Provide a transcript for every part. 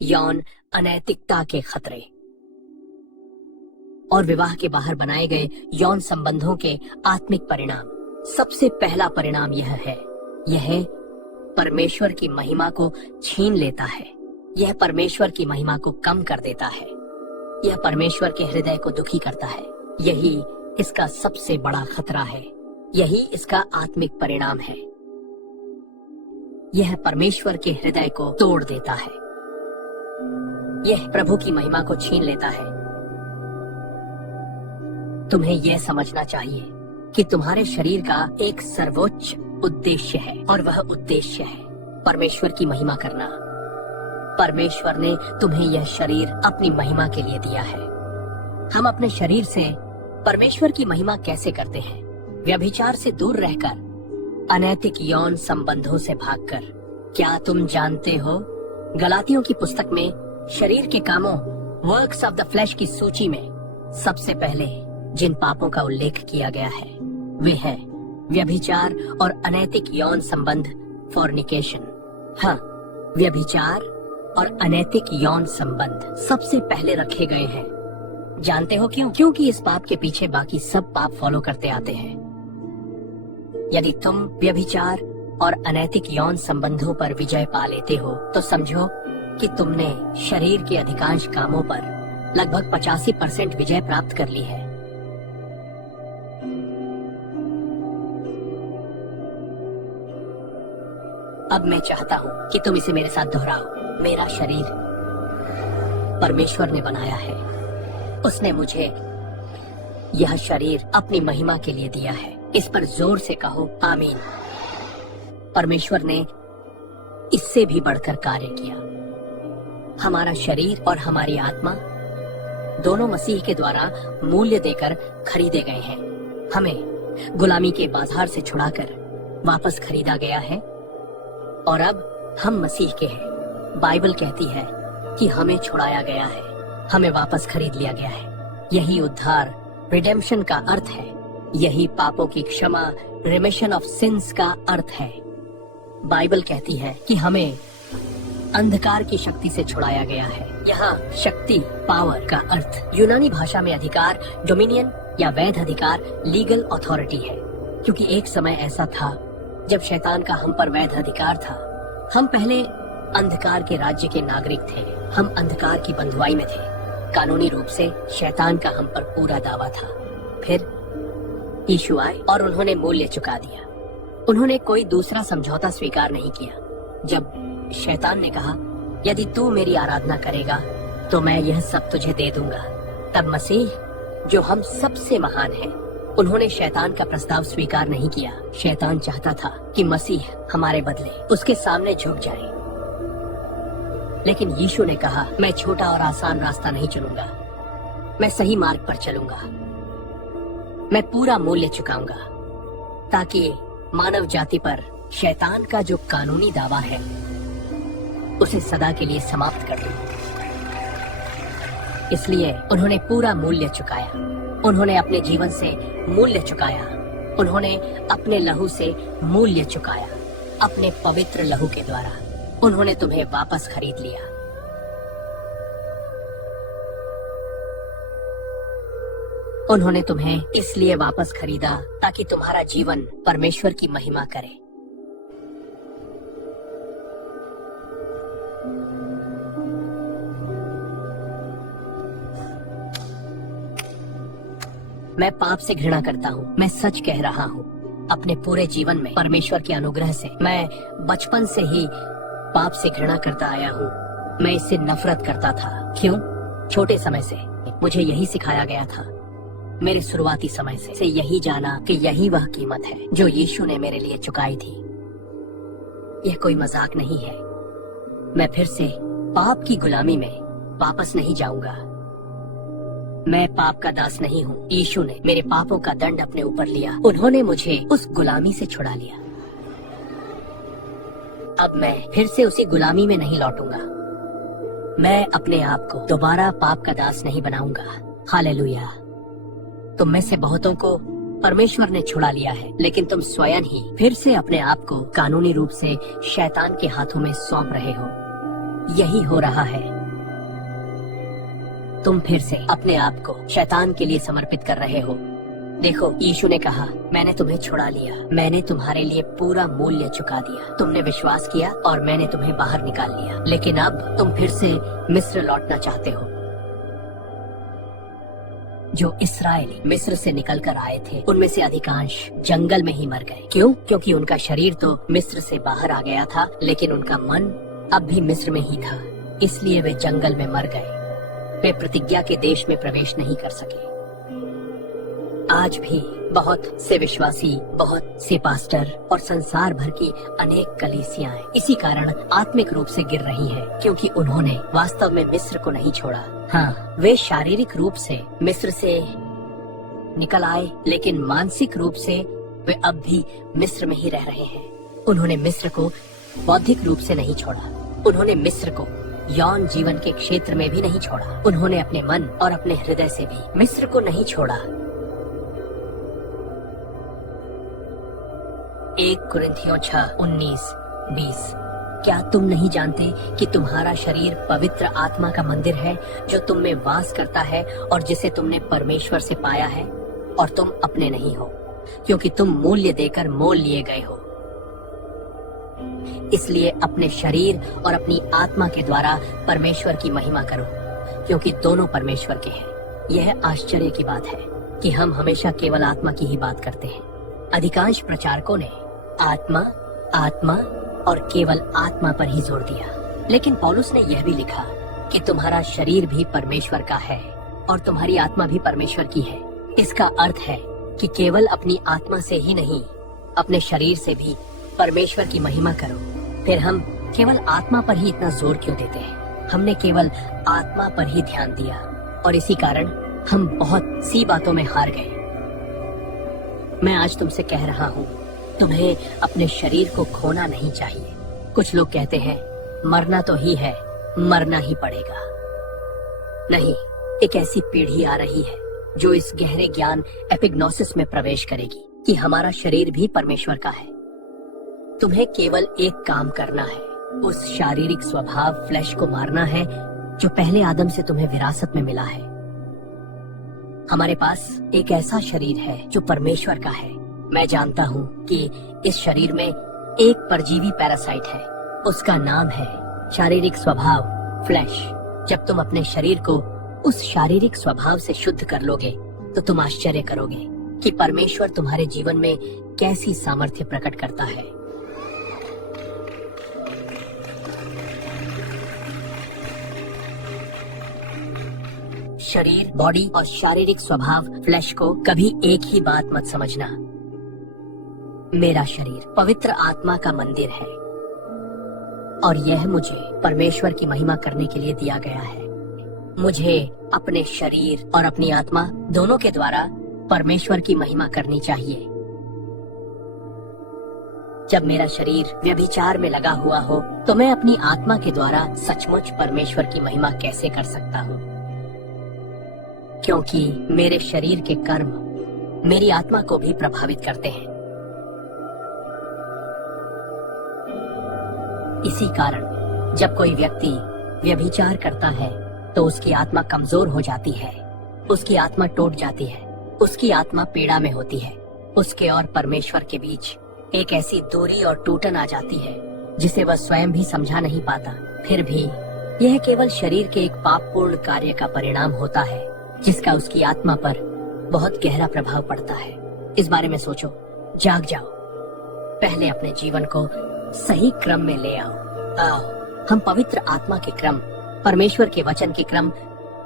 यौन अनैतिकता के खतरे और विवाह के बाहर बनाए गए यौन संबंधों के आत्मिक परिणाम। सबसे पहला परिणाम यह परमेश्वर की महिमा को छीन लेता है। यह परमेश्वर की महिमा को कम कर देता है। यह परमेश्वर के हृदय को दुखी करता है। यही इसका सबसे बड़ा खतरा है। यही इसका आत्मिक परिणाम है। यह परमेश्वर के हृदय को तोड़ देता है। यह प्रभु की महिमा को छीन लेता है। तुम्हें यह समझना चाहिए कि तुम्हारे शरीर का एक सर्वोच्च उद्देश्य है और वह उद्देश्य है परमेश्वर की महिमा करना। परमेश्वर ने तुम्हें यह शरीर अपनी महिमा के लिए दिया है। हम अपने शरीर से परमेश्वर की महिमा कैसे करते हैं? व्यभिचार से दूर रहकर, अनैतिक यौन संबंधों से भागकर। क्या तुम जानते हो, गलातियों की पुस्तक में शरीर के कामों वर्क्स ऑफ द फ्लैश की सूची में सबसे पहले जिन पापों का उल्लेख किया गया है वे हैं व्यभिचार और अनैतिक यौन संबंध, फॉर्निकेशन। हाँ, व्यभिचार और अनैतिक यौन संबंध सबसे पहले रखे गए हैं। जानते हो क्यों? क्योंकि इस पाप के पीछे बाकी सब पाप फॉलो करते आते हैं। यदि तुम व्यभिचार और अनैतिक यौन संबंधों पर विजय पा लेते हो तो समझो कि तुमने शरीर के अधिकांश कामों पर लगभग 85% विजय प्राप्त कर ली है। अब मैं चाहता हूँ कि तुम इसे मेरे साथ दोहराओ। मेरा शरीर परमेश्वर ने बनाया है। उसने मुझे यह शरीर अपनी महिमा के लिए दिया है। इस पर जोर से कहो आमीन। परमेश्वर ने इससे भी बढ़कर कार्य किया। हमारा शरीर और हमारी आत्मा दोनों मसीह के द्वारा मूल्य देकर खरीदे गए हैं। हमें गुलामी के बाजार से छुड़ाकर वापस खरीदा गया है और अब हम मसीह के हैं। बाइबल कहती है कि हमें छुड़ाया गया है, हमें वापस खरीद लिया गया है। यही उद्धार, रिडेम्पशन का अर्थ है। यही पापों की क्षमा, रिमिशन ऑफ सिंस का अर्थ है। बाइबल कहती है कि हमें अंधकार की शक्ति से छुड़ाया गया है। यहाँ शक्ति, पावर का अर्थ यूनानी भाषा में अधिकार, डोमिनियन या वैध अधिकार, लीगल अथॉरिटी है। क्योंकि एक समय ऐसा था जब शैतान का हम पर वैध अधिकार था। हम पहले अंधकार के राज्य के नागरिक थे। हम अंधकार की बंधुआई में थे। कानूनी रूप से शैतान का हम पर पूरा दावा था। फिर यीशु आए और उन्होंने मूल्य चुका दिया। उन्होंने कोई दूसरा समझौता स्वीकार नहीं किया। जब शैतान ने कहा, यदि तू मेरी आराधना करेगा तो मैं यह सब तुझे दे दूंगा, तब मसीह, जो हम सबसे महान है, उन्होंने शैतान का प्रस्ताव स्वीकार नहीं किया। शैतान चाहता था कि मसीह हमारे बदले उसके सामने झुक जाए। लेकिन यीशु ने कहा, मैं छोटा और आसान रास्ता नहीं चुनूंगा, मैं सही मार्ग पर चलूंगा। मैं पूरा मूल्य चुकाऊंगा ताकि मानव जाति पर शैतान का जो कानूनी दावा है उसे सदा के लिए समाप्त कर दूं। इसलिए उन्होंने पूरा मूल्य चुकाया। उन्होंने अपने जीवन से मूल्य चुकाया। उन्होंने अपने लहू से मूल्य चुकाया। अपने पवित्र लहू के द्वारा उन्होंने तुम्हें वापस खरीद लिया। उन्होंने तुम्हें इसलिए वापस खरीदा ताकि तुम्हारा जीवन परमेश्वर की महिमा करे। मैं पाप से घृणा करता हूँ। मैं सच कह रहा हूँ। अपने पूरे जीवन में परमेश्वर के अनुग्रह से मैं बचपन से ही पाप से घृणा करता आया हूँ। मैं इससे नफरत करता था। क्यों? छोटे समय से मुझे यही सिखाया गया था। मेरे शुरुआती समय से यही जाना कि यही वह कीमत है जो यीशु ने मेरे लिए चुकाई थी। यह कोई मजाक नहीं है। मैं फिर से पाप की गुलामी में वापस नहीं जाऊंगा। मैं पाप का दास नहीं हूँ। यीशु ने मेरे पापों का दंड अपने ऊपर लिया। उन्होंने मुझे उस गुलामी से छुड़ा लिया। अब मैं फिर से उसी गुलामी में नहीं लौटूंगा। मैं अपने आप को दोबारा पाप का दास नहीं बनाऊंगा। हालेलुया। तुम में से बहुतों को परमेश्वर ने छुड़ा लिया है, लेकिन तुम स्वयं ही फिर से अपने आप को कानूनी रूप से शैतान के हाथों में सौंप रहे हो। यही हो रहा है। तुम फिर से अपने आप को शैतान के लिए समर्पित कर रहे हो। देखो, यीशु ने कहा, मैंने तुम्हें छुड़ा लिया, मैंने तुम्हारे लिए पूरा मूल्य चुका दिया। तुमने विश्वास किया और मैंने तुम्हें बाहर निकाल लिया। लेकिन अब तुम फिर से मिस्र लौटना चाहते हो। जो इस्राएली मिस्र से निकलकर आए थे, उनमें से अधिकांश जंगल में ही मर गए। क्यों? क्योंकि उनका शरीर तो मिस्र से बाहर आ गया था, लेकिन उनका मन अब भी मिस्र में ही था। इसलिए वे जंगल में मर गए। वे प्रतिज्ञा के देश में प्रवेश नहीं कर सके। आज भी बहुत से विश्वासी, बहुत से पास्टर और संसार भर की अनेक कलीसियाएं इसी कारण आत्मिक रूप से गिर रही हैं, क्योंकि उन्होंने वास्तव में मिस्र को नहीं छोड़ा। हाँ, वे शारीरिक रूप से मिस्र से निकल आए, लेकिन मानसिक रूप से वे अब भी मिस्र में ही रह रहे हैं। उन्होंने मिस्र को बौद्धिक रूप से नहीं छोड़ा। उन्होंने मिस्र को यौन जीवन के क्षेत्र में भी नहीं छोड़ा। उन्होंने अपने मन और अपने हृदय से भी मिस्र को नहीं छोड़ा। 1 कुरिन्थियों 6:19-20। क्या तुम नहीं जानते कि तुम्हारा शरीर पवित्र आत्मा का मंदिर है, जो तुम में वास करता है और जिसे तुमने परमेश्वर से पाया है, और तुम अपने नहीं हो, क्योंकि तुम मूल्य देकर मोल लिए गए हो। इसलिए अपने शरीर और अपनी आत्मा के द्वारा परमेश्वर की महिमा करो, क्योंकि दोनों परमेश्वर के हैं। यह आश्चर्य की बात है कि हम हमेशा केवल आत्मा की ही बात करते हैं। अधिकांश प्रचारकों ने आत्मा, आत्मा और केवल आत्मा पर ही जोर दिया, लेकिन पौलुस ने यह भी लिखा कि तुम्हारा शरीर भी परमेश्वर का है और तुम्हारी आत्मा भी परमेश्वर की है। इसका अर्थ है कि केवल अपनी आत्मा से ही नहीं, अपने शरीर से भी परमेश्वर की महिमा करो। फिर हम केवल आत्मा पर ही इतना जोर क्यों देते हैं? हमने केवल आत्मा पर ही ध्यान दिया और इसी कारण हम बहुत सी बातों में हार गए। मैं आज तुमसे कह रहा हूँ, तुम्हें अपने शरीर को खोना नहीं चाहिए। कुछ लोग कहते हैं, मरना तो ही है, मरना ही पड़ेगा। नहीं, एक ऐसी पीढ़ी आ रही है जो इस गहरे ज्ञान एपिग्नोसिस में प्रवेश करेगी कि हमारा शरीर भी परमेश्वर का है। तुम्हें केवल एक काम करना है, उस शारीरिक स्वभाव फ्लैश को मारना है जो पहले आदम से तुम्हें विरासत में मिला है। हमारे पास एक ऐसा शरीर है जो परमेश्वर का है। मैं जानता हूँ कि इस शरीर में एक परजीवी पैरासाइट है, उसका नाम है शारीरिक स्वभाव, फ्लैश। जब तुम अपने शरीर को उस शारीरिक स्वभाव से शुद्ध कर लोगे तो तुम आश्चर्य करोगे कि परमेश्वर तुम्हारे जीवन में कैसी सामर्थ्य प्रकट करता है। शरीर, बॉडी और शारीरिक स्वभाव फ्लैश को कभी एक ही बात मत समझना। मेरा शरीर पवित्र आत्मा का मंदिर है और यह मुझे परमेश्वर की महिमा करने के लिए दिया गया है। मुझे अपने शरीर और अपनी आत्मा दोनों के द्वारा परमेश्वर की महिमा करनी चाहिए। जब मेरा शरीर व्यभिचार में लगा हुआ हो तो मैं अपनी आत्मा के द्वारा सचमुच परमेश्वर की महिमा कैसे कर सकता हूँ? क्योंकि मेरे शरीर के कर्म मेरी आत्मा को भी प्रभावित करते हैं। इसी कारण जब कोई व्यक्ति व्यभिचार करता है तो उसकी आत्मा कमजोर हो जाती है, उसकी आत्मा टूट जाती है, उसकी आत्मा पीड़ा में होती है। उसके और परमेश्वर के बीच एक ऐसी दूरी और टूटन आ जाती है जिसे वह स्वयं भी समझा नहीं पाता। फिर भी यह केवल शरीर के एक पापपूर्ण कार्य का परिणाम होता है जिसका उसकी आत्मा पर बहुत गहरा प्रभाव पड़ता है। इस बारे में सोचो, जाग जाओ, पहले अपने जीवन को सही क्रम में ले आओ। हम पवित्र आत्मा के क्रम, परमेश्वर के वचन के क्रम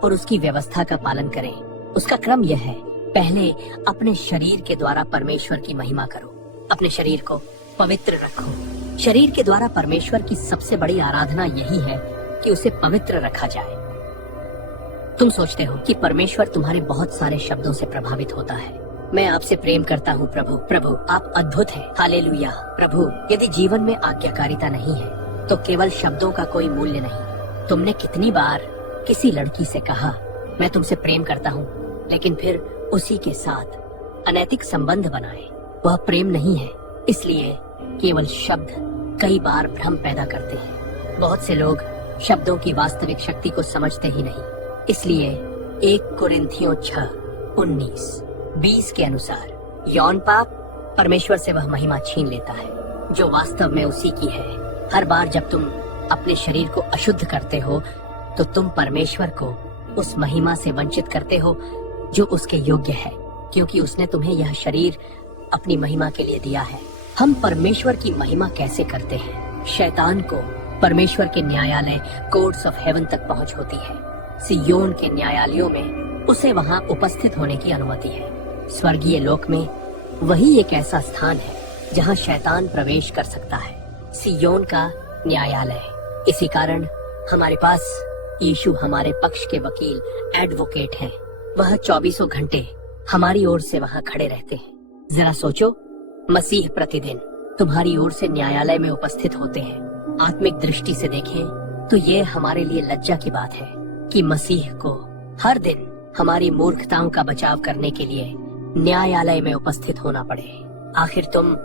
और उसकी व्यवस्था का पालन करें। उसका क्रम यह है, पहले अपने शरीर के द्वारा परमेश्वर की महिमा करो, अपने शरीर को पवित्र रखो। शरीर के द्वारा परमेश्वर की सबसे बड़ी आराधना यही है कि उसे पवित्र रखा जाए। तुम सोचते हो कि परमेश्वर तुम्हारे बहुत सारे शब्दों से प्रभावित होता है। मैं आपसे प्रेम करता हूँ प्रभु, प्रभु आप अद्भुत हैं, हालेलुया। प्रभु, यदि जीवन में आज्ञाकारिता नहीं है तो केवल शब्दों का कोई मूल्य नहीं। तुमने कितनी बार किसी लड़की से कहा मैं तुमसे प्रेम करता हूँ, लेकिन फिर उसी के साथ अनैतिक संबंध बनाए? वह प्रेम नहीं है। इसलिए केवल शब्द कई बार भ्रम पैदा करते हैं। बहुत से लोग शब्दों की वास्तविक शक्ति को समझते ही नहीं। इसलिए 1 कुरिन्थियों 6:19-20 के अनुसार यौन पाप परमेश्वर से वह महिमा छीन लेता है जो वास्तव में उसी की है। हर बार जब तुम अपने शरीर को अशुद्ध करते हो तो तुम परमेश्वर को उस महिमा से वंचित करते हो जो उसके योग्य है, क्योंकि उसने तुम्हें यह शरीर अपनी महिमा के लिए दिया है। हम परमेश्वर की महिमा कैसे करते हैं? शैतान को परमेश्वर के न्यायालय कोर्ट्स ऑफ हेवन तक पहुंच होती है। सिय्योन के न्यायालयों में उसे वहां उपस्थित होने की अनुमति है। स्वर्गीय लोक में वही एक ऐसा स्थान है जहां शैतान प्रवेश कर सकता है, सिय्योन का न्यायालय। इसी कारण हमारे पास यीशु हमारे पक्ष के वकील एडवोकेट हैं। वह 24 घंटे हमारी ओर से वहां खड़े रहते हैं। जरा सोचो, मसीह प्रतिदिन तुम्हारी ओर से न्यायालय में उपस्थित होते हैं। आत्मिक दृष्टि से देखें तो ये हमारे लिए लज्जा की बात है कि मसीह को हर दिन हमारी मूर्खताओं का बचाव करने के लिए न्यायालय में उपस्थित होना पड़े। आखिर तुम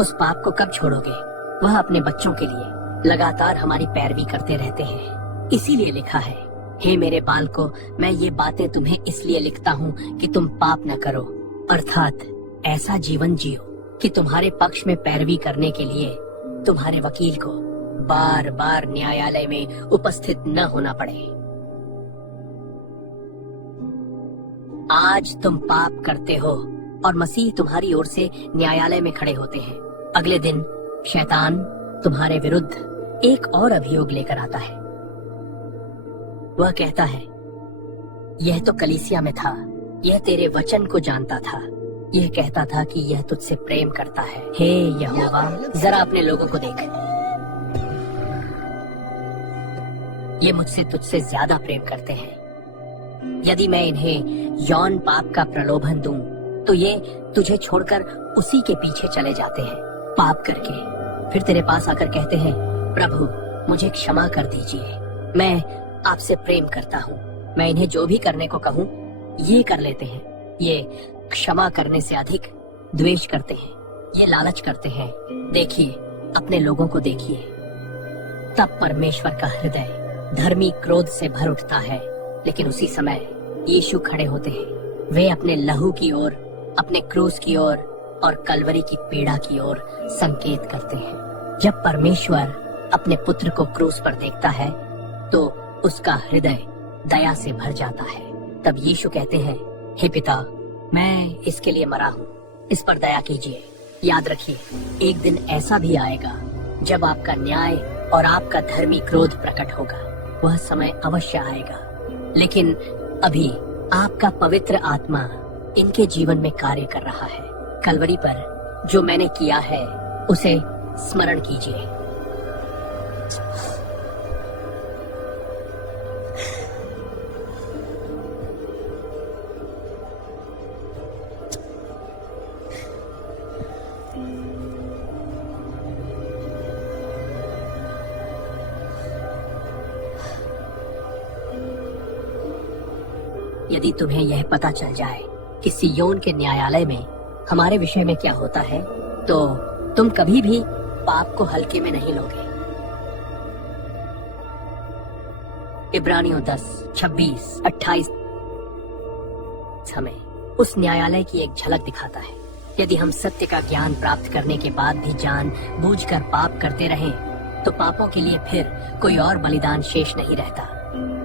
उस पाप को कब छोड़ोगे? वह अपने बच्चों के लिए लगातार हमारी पैरवी करते रहते हैं। इसीलिए लिखा है, हे मेरे बालकों, मैं ये बातें तुम्हें इसलिए लिखता हूँ कि तुम पाप न करो। अर्थात ऐसा जीवन जियो कि तुम्हारे पक्ष में पैरवी करने के लिए तुम्हारे वकील को बार बार न्यायालय में उपस्थित न होना पड़े। आज तुम पाप करते हो और मसीह तुम्हारी ओर से न्यायालय में खड़े होते हैं। अगले दिन शैतान तुम्हारे विरुद्ध एक और अभियोग लेकर आता है। वह कहता है, यह तो कलीसिया में था, यह तेरे वचन को जानता था, यह कहता था कि यह तुझसे प्रेम करता है। हे यहोवा, जरा अपने लोगों को देख, ये मुझसे तुझसे ज्यादा प्रेम करते हैं। यदि मैं इन्हें यौन पाप का प्रलोभन दूं, तो ये तुझे छोड़कर उसी के पीछे चले जाते हैं पाप करके। फिर तेरे पास आकर कहते हैं, प्रभु मुझे क्षमा कर दीजिए, मैं आपसे प्रेम करता हूँ। मैं इन्हें जो भी करने को कहूँ ये कर लेते हैं। ये क्षमा करने से अधिक द्वेष करते हैं, ये लालच करते हैं। देखिए, अपने लोगों को देखिए। तब परमेश्वर का हृदय धर्मी क्रोध से भर उठता है, लेकिन उसी समय यीशु खड़े होते हैं। वे अपने लहू की ओर, अपने क्रूस की ओर और कलवरी की पीड़ा की ओर संकेत करते हैं। जब परमेश्वर अपने पुत्र को क्रूस पर देखता है तो उसका हृदय दया से भर जाता है। तब यीशु कहते हैं, हे पिता, मैं इसके लिए मरा हूँ, इस पर दया कीजिए। याद रखिए, एक दिन ऐसा भी आएगा जब आपका न्याय और आपका धर्मी क्रोध प्रकट होगा। वह समय अवश्य आएगा, लेकिन अभी आपका पवित्र आत्मा इनके जीवन में कार्य कर रहा है। कलवरी पर जो मैंने किया है उसे स्मरण कीजिए। यदि तुम्हें यह पता चल जाए कि सिय्योन के न्यायालय में हमारे विषय में क्या होता है, तो तुम कभी भी पाप को हल्के में नहीं लोगे। इब्रानियों 10:26-28 हमें उस न्यायालय की एक झलक दिखाता है। यदि हम सत्य का ज्ञान प्राप्त करने के बाद भी जान बूझकर पाप करते रहें, तो पापों के लिए फिर कोई और बलिदान शेष नहीं रहता,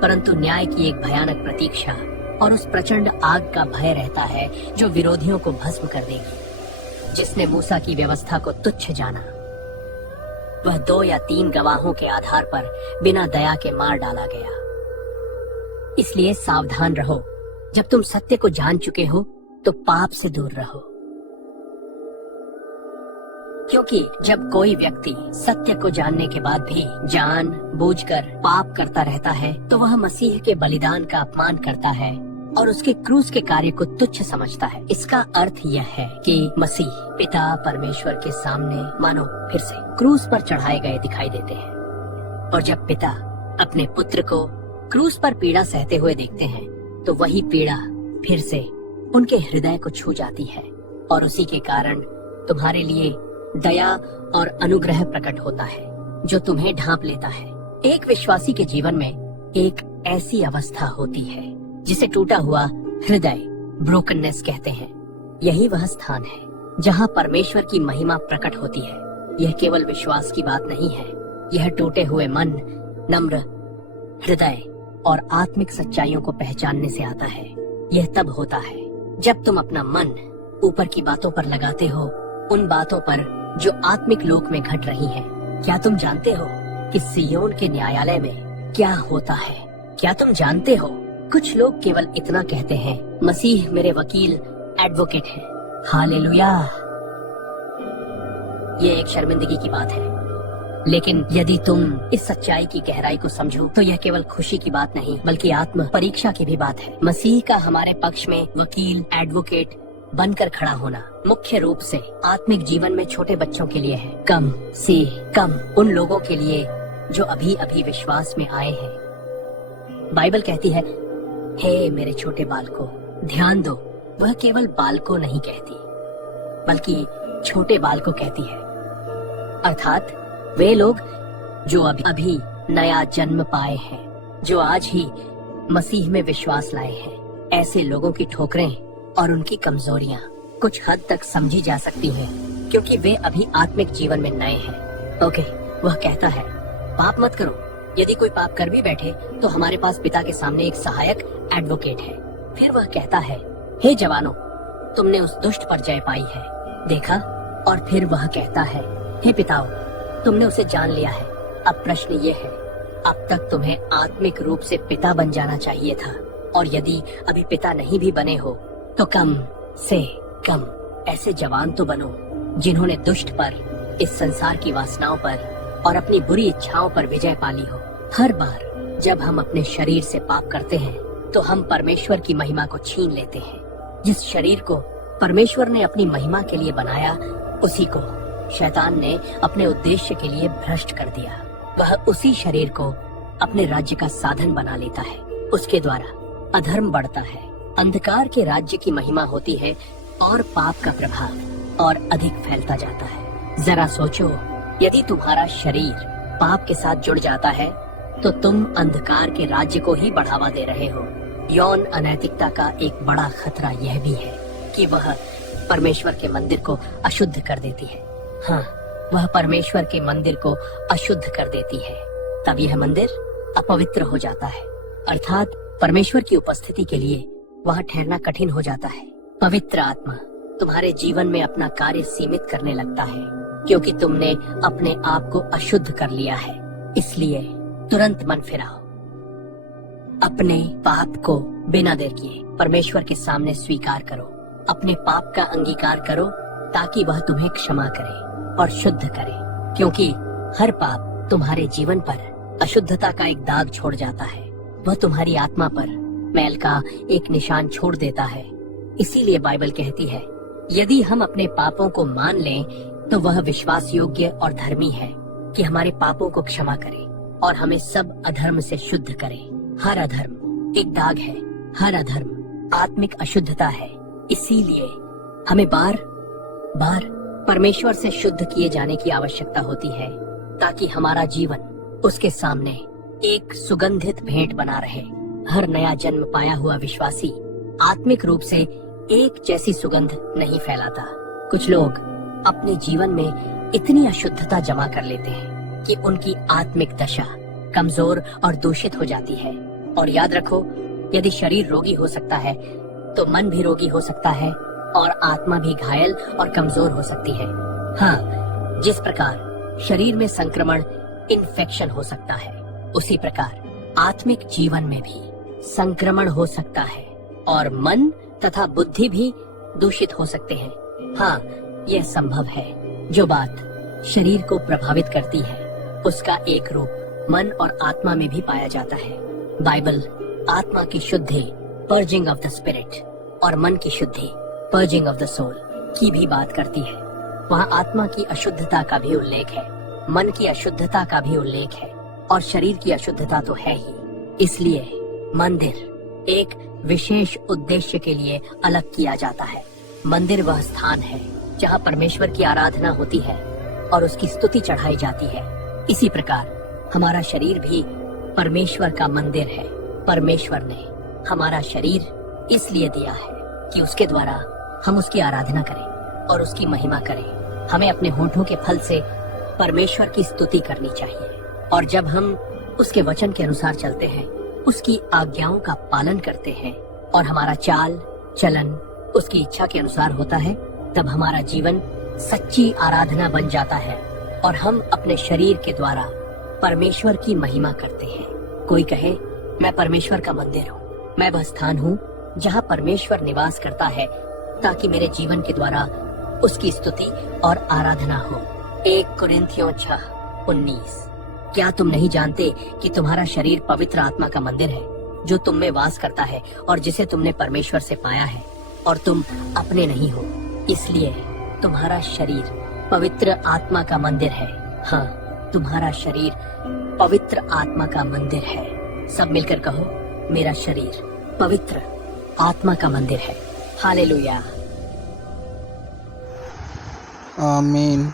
परंतु न्याय की एक भयानक प्रतीक्षा और उस प्रचंड आग का भय रहता है जो विरोधियों को भस्म कर देगी। जिसने मूसा की व्यवस्था को तुच्छ जाना, वह 2 या 3 गवाहों के आधार पर बिना दया के मार डाला गया। इसलिए सावधान रहो। जब तुम सत्य को जान चुके हो तो पाप से दूर रहो, क्योंकि जब कोई व्यक्ति सत्य को जानने के बाद भी जान बूझकर पाप करता रहता है, तो वह मसीह के बलिदान का अपमान करता है और उसके क्रूस के कार्य को तुच्छ समझता है। इसका अर्थ यह है कि मसीह पिता परमेश्वर के सामने मानो फिर से क्रूस पर चढ़ाए गए दिखाई देते हैं। और जब पिता अपने पुत्र को क्रूस पर पीड़ा सहते हुए देखते हैं, तो वही पीड़ा फिर से उनके हृदय को छू जाती है और उसी के कारण तुम्हारे लिए दया और अनुग्रह प्रकट होता है, जो तुम्हें ढांप लेता है। एक विश्वासी के जीवन में एक ऐसी अवस्था होती है जिसे टूटा हुआ हृदय, ब्रोकननेस कहते हैं। यही वह स्थान है जहाँ परमेश्वर की महिमा प्रकट होती है। यह केवल विश्वास की बात नहीं है, यह टूटे हुए मन, नम्र हृदय और आत्मिक सच्चाइयों को पहचानने से आता है। यह तब होता है जब तुम अपना मन ऊपर की बातों पर लगाते हो, उन बातों पर जो आत्मिक लोक में घट रही हैं। क्या तुम जानते हो कि सिय्योन के न्यायालय में क्या होता है? क्या तुम जानते हो, कुछ लोग केवल इतना कहते हैं, मसीह मेरे वकील, एडवोकेट है। हालेलुया! ये एक शर्मिंदगी की बात है, लेकिन यदि तुम इस सच्चाई की गहराई को समझो तो यह केवल खुशी की बात नहीं बल्कि आत्म परीक्षा की भी बात है। मसीह का हमारे पक्ष में वकील, एडवोकेट बनकर खड़ा होना मुख्य रूप से आत्मिक जीवन में छोटे बच्चों के लिए है, कम से कम उन लोगों के लिए जो अभी अभी विश्वास में आए हैं। बाइबल कहती है, हे मेरे छोटे बालकों, ध्यान दो, वह केवल बालकों नहीं कहती बल्कि छोटे बालकों कहती है, अर्थात वे लोग जो अभी नया जन्म पाए हैं, जो आज ही मसीह में विश्वास लाए हैं। ऐसे लोगों की ठोकरें और उनकी कमजोरियां कुछ हद तक समझी जा सकती हैं, क्योंकि वे अभी आत्मिक जीवन में नए हैं। ओके, वह कहता है, पाप मत करो। यदि कोई पाप कर भी बैठे तो हमारे पास पिता के सामने एक सहायक एडवोकेट है। फिर वह कहता है, हे जवानों, तुमने उस दुष्ट पर जय पाई है, देखा। और फिर वह कहता है, हे पिताओं, तुमने उसे जान लिया है। अब प्रश्न ये है, अब तक तुम्हें आत्मिक रूप से पिता बन जाना चाहिए था, और यदि अभी पिता नहीं भी बने हो तो कम से कम ऐसे जवान तो बनो जिन्होंने दुष्ट पर, इस संसार की वासनाओं पर और अपनी बुरी इच्छाओं पर विजय पाली हो। हर बार जब हम अपने शरीर से पाप करते हैं तो हम परमेश्वर की महिमा को छीन लेते हैं। जिस शरीर को परमेश्वर ने अपनी महिमा के लिए बनाया, उसी को शैतान ने अपने उद्देश्य के लिए भ्रष्ट कर दिया। वह उसी शरीर को अपने राज्य का साधन बना लेता है। उसके द्वारा अधर्म बढ़ता है, अंधकार के राज्य की महिमा होती है और पाप का प्रभाव और अधिक फैलता जाता है। जरा सोचो, यदि तुम्हारा शरीर पाप के साथ जुड़ जाता है तो तुम अंधकार के राज्य को ही बढ़ावा दे रहे हो। यौन अनैतिकता का एक बड़ा खतरा यह भी है कि वह परमेश्वर के मंदिर को अशुद्ध कर देती है। हाँ, वह परमेश्वर के मंदिर को अशुद्ध कर देती है। तब यह मंदिर अपवित्र हो जाता है, अर्थात परमेश्वर की उपस्थिति के लिए वह ठहरना कठिन हो जाता है। पवित्र आत्मा तुम्हारे जीवन में अपना कार्य सीमित करने लगता है, क्योंकि तुमने अपने आप को अशुद्ध कर लिया है। इसलिए तुरंत मन फिराओ, अपने पाप को बिना देर किए परमेश्वर के सामने स्वीकार करो। अपने पाप का अंगीकार करो ताकि वह तुम्हें क्षमा करे और शुद्ध करे, क्योंकि हर पाप तुम्हारे जीवन पर अशुद्धता का एक दाग छोड़ जाता है। वह तुम्हारी आत्मा पर मैल का एक निशान छोड़ देता है। इसीलिए बाइबल कहती है, यदि हम अपने पापों को मान लें तो वह विश्वास योग्य और धर्मी है कि हमारे पापों को क्षमा करे और हमें सब अधर्म से शुद्ध करे। हर अधर्म एक दाग है, हर अधर्म आत्मिक अशुद्धता है। इसीलिए हमें बार बार परमेश्वर से शुद्ध किए जाने की आवश्यकता होती है, ताकि हमारा जीवन उसके सामने एक सुगंधित भेंट बना रहे। हर नया जन्म पाया हुआ विश्वासी आत्मिक रूप से एक जैसी सुगंध नहीं फैलाता। कुछ लोग अपने जीवन में इतनी अशुद्धता जमा कर लेते हैं कि उनकी आत्मिक दशा कमजोर और दूषित हो जाती है। और याद रखो, यदि शरीर रोगी हो सकता है तो मन भी रोगी हो सकता है और आत्मा भी घायल और कमजोर हो सकती है। हाँ, जिस प्रकार शरीर में संक्रमण, इन्फेक्शन हो सकता है, उसी प्रकार आत्मिक जीवन में भी संक्रमण हो सकता है और मन तथा बुद्धि भी दूषित हो सकते हैं। हाँ, यह संभव है। जो बात शरीर को प्रभावित करती है उसका एक रूप मन और आत्मा में भी पाया जाता है। बाइबल आत्मा की शुद्धि, पर्जिंग ऑफ द स्पिरिट, और मन की शुद्धि, पर्जिंग ऑफ द सोल की भी बात करती है। वहाँ आत्मा की अशुद्धता का भी उल्लेख है, मन की अशुद्धता का भी उल्लेख है और शरीर की अशुद्धता तो है ही। इसलिए मंदिर एक विशेष उद्देश्य के लिए अलग किया जाता है। मंदिर वह स्थान है जहाँ परमेश्वर की आराधना होती है और उसकी स्तुति चढ़ाई जाती है। इसी प्रकार हमारा शरीर भी परमेश्वर का मंदिर है। परमेश्वर ने हमारा शरीर इसलिए दिया है कि उसके द्वारा हम उसकी आराधना करें और उसकी महिमा करें। हमें अपने होठों के फल से परमेश्वर की स्तुति करनी चाहिए, और जब हम उसके वचन के अनुसार चलते हैं, उसकी आज्ञाओं का पालन करते हैं और हमारा चाल चलन उसकी इच्छा के अनुसार होता है, तब हमारा जीवन सच्ची आराधना बन जाता है और हम अपने शरीर के द्वारा परमेश्वर की महिमा करते हैं। कोई कहे, मैं परमेश्वर का मंदिर हूँ। मैं वह स्थान हूँ जहाँ परमेश्वर निवास करता है, ताकि मेरे जीवन के द्वारा उसकी स्तुति और आराधना हो। 1 कुरिन्थियों 6:19। क्या तुम नहीं जानते कि तुम्हारा शरीर पवित्र आत्मा का मंदिर है, जो तुम में वास करता है और जिसे तुमने परमेश्वर से पाया है, और तुम अपने नहीं हो। इसलिए तुम्हारा शरीर पवित्र आत्मा का मंदिर है। हाँ, तुम्हारा शरीर पवित्र आत्मा का मंदिर है। सब मिलकर कहो, मेरा शरीर पवित्र आत्मा का मंदिर है। हालेलुया। आमीन।